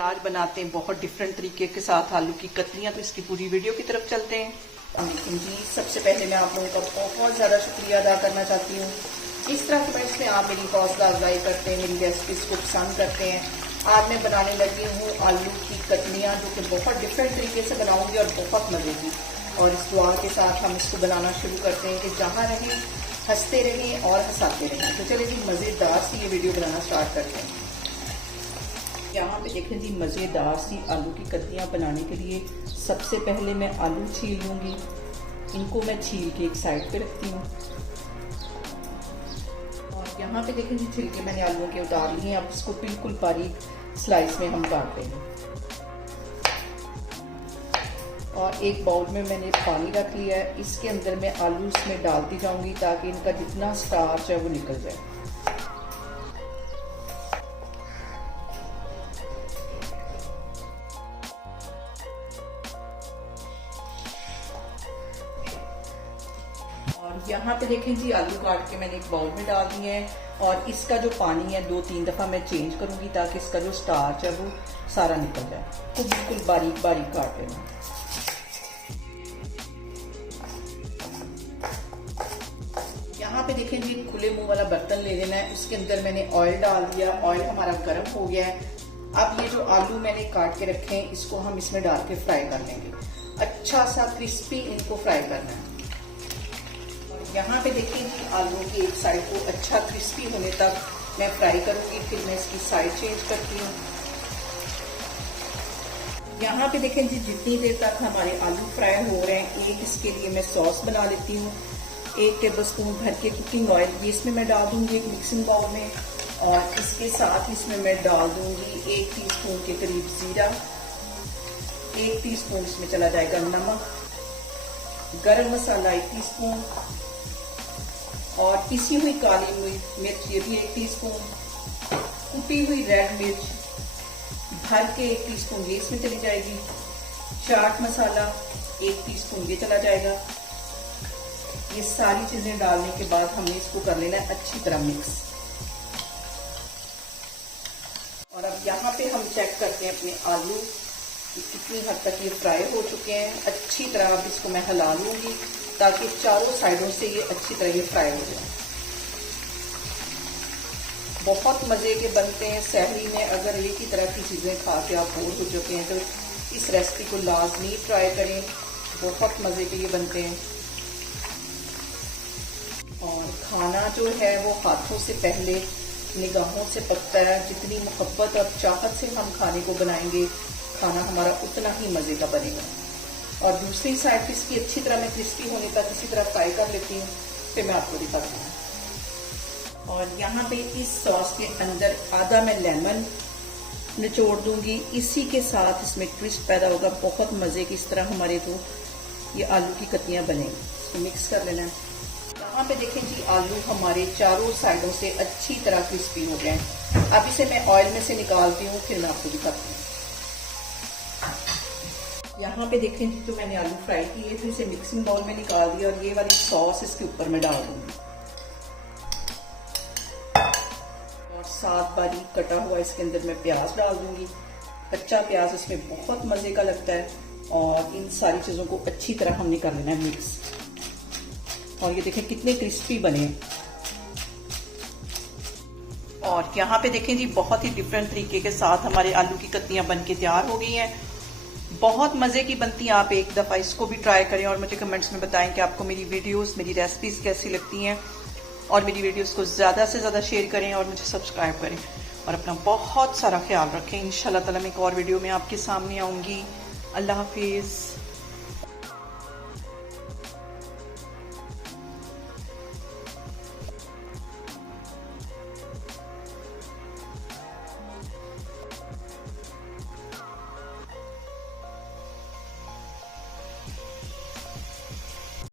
आज बनाते हैं बहुत डिफरेंट तरीके के साथ आलू की कतलियां। तो इसकी पूरी वीडियो की तरफ चलते हैं। जी, सबसे पहले मैं आप लोगों का बहुत ज़्यादा शुक्रिया अदा करना चाहती हूँ। इस तरह की वजह से आप मेरी हौसला अफजाई करते हैं, मेरी रेसिपीज़ को पसंद करते हैं। आज मैं बनाने लगी हूँ आलू की कतलियाँ, जो कि बहुत डिफरेंट तरीके से बनाऊँगी और बहुत मज़े की। और इस दुआ के साथ हम इसको बनाना शुरू करते हैं कि जहाँ रहें हंसते रहें और हंसाते रहें। तो चलिए जी, मज़ेदार सी ये वीडियो बनाना स्टार्ट करते हैं। यहाँ पे देखें जी, मज़ेदार सी आलू की कतलियाँ बनाने के लिए सबसे पहले मैं आलू छील लूँगी। इनको मैं छील के एक साइड पे रखती हूँ। और यहाँ पे देखें जी, छिलके मैंने आलूओं के उतार लिए हैं। अब इसको बिल्कुल बारीक स्लाइस में हम काटते हैं। और एक बाउल में मैंने पानी रख लिया है। इसके अंदर मैं आलू इसमें डालती जाऊँगी ताकि इनका जितना स्टार्च है वो निकल जाए। और यहाँ पे देखें जी, आलू काट के मैंने एक बाउल में डाल दिए हैं। और इसका जो पानी है 2-3 दफ़ा मैं चेंज करूँगी ताकि इसका जो स्टार्च है वो सारा निकल जाए। तो बिल्कुल बारीक बारीक काट लेना। यहाँ पे देखें जी, खुले मुंह वाला बर्तन ले लेना है। उसके अंदर मैंने ऑयल डाल दिया। ऑयल हमारा गर्म हो गया है। अब ये जो आलू मैंने काट के रखे हैं, इसको हम इसमें डाल के फ्राई कर लेंगे। अच्छा सा क्रिस्पी इनको फ्राई करना है। यहाँ पे देखिए जी, आलू की एक साइड को अच्छा क्रिस्पी होने तक मैं फ्राई करूँगी। फिर मैं इसकी साइड चेंज करती हूँ। यहाँ पे देखें जी, जितनी देर तक हमारे आलू फ्राई हो रहे हैं, एक इसके लिए मैं सॉस बना लेती हूँ। 1 टेबलस्पून भर के कुकिंग ऑयल ये इसमें मैं डाल दूँगी एक मिक्सिंग बाउल में। और इसके साथ इसमें मैं डाल दूँगी 1 टीस्पून के करीब ज़ीरा। 1 टीस्पून इसमें चला जाएगा नमक। गरम मसाला 1 टीस्पून। और पिसी हुई काली मिर्च ये भी 1 टीस्पून। कुटी हुई रेड मिर्च भर के 1 टीस्पून ये इसमें चली जाएगी। चाट मसाला 1 टीस्पून ये चला जाएगा। ये सारी चीजें डालने के बाद हमने इसको कर लेना है अच्छी तरह मिक्स। और अब यहाँ पे हम चेक करते हैं अपने आलू कितनी हद तक ये फ्राई हो चुके हैं। अच्छी तरह अब इसको मैं हिला लूंगी ताकि चारों साइडों से ये अच्छी तरह ये फ्राई हो जाए। बहुत मज़े के बनते हैं। सहरी में अगर एक ही तरह की चीज़ें खा के आप बोर हो चुके हैं तो इस रेसिपी को लाजमी ट्राई करें। बहुत मज़े के ये बनते हैं। और खाना जो है वो हाथों से पहले निगाहों से पकता है। जितनी मोहब्बत और चाहत से हम खाने को बनाएंगे, खाना हमारा उतना ही मज़े का बनेगा। और दूसरी साइड इसकी अच्छी तरह मैं क्रिस्पी होने तक इसी तरह फ्राई कर लेती हूँ। फिर मैं आपको दिखाती हूँ। और यहाँ पे इस सॉस के अंदर आधा मैं लेमन निचोड़ दूंगी। इसी के साथ इसमें ट्विस्ट पैदा होगा। बहुत मज़े की इस तरह हमारे तो ये आलू की कतलियाँ बनेंगी। इसको मिक्स कर लेना है। यहाँ पे देखें जी, आलू हमारे चारों साइडों से अच्छी तरह क्रिस्पी हो गए हैं। अब इसे मैं ऑयल में से निकालती हूँ, फिर मैं आपको दिखाती हूँ। यहाँ पे देखें जी, तो मैंने आलू फ्राई किए थे, इसे मिक्सिंग बाउल में निकाल दिया। और ये वाली सॉस इसके ऊपर मैं डाल दूंगी। और साथ बारीक कटा हुआ इसके अंदर मैं प्याज डाल दूंगी। कच्चा प्याज इसमें बहुत मज़े का लगता है। और इन सारी चीज़ों को अच्छी तरह हमने कर लेना है मिक्स। और ये देखें कितने क्रिस्पी बने हैं। और यहाँ पे देखें जी, बहुत ही डिफरेंट तरीके के साथ हमारे आलू की कतलियाँ बन के तैयार हो गई हैं। बहुत मज़े की बनती हैं। आप एक दफ़ा इसको भी ट्राई करें और मुझे कमेंट्स में बताएं कि आपको मेरी वीडियोस, मेरी रेसिपीज़ कैसी लगती हैं। और मेरी वीडियोस को ज़्यादा से ज़्यादा शेयर करें और मुझे सब्सक्राइब करें। और अपना बहुत सारा ख्याल रखें। इंशाल्लाह ताला मैं एक और वीडियो में आपके सामने आऊँगी। अल्लाह हाफिज़।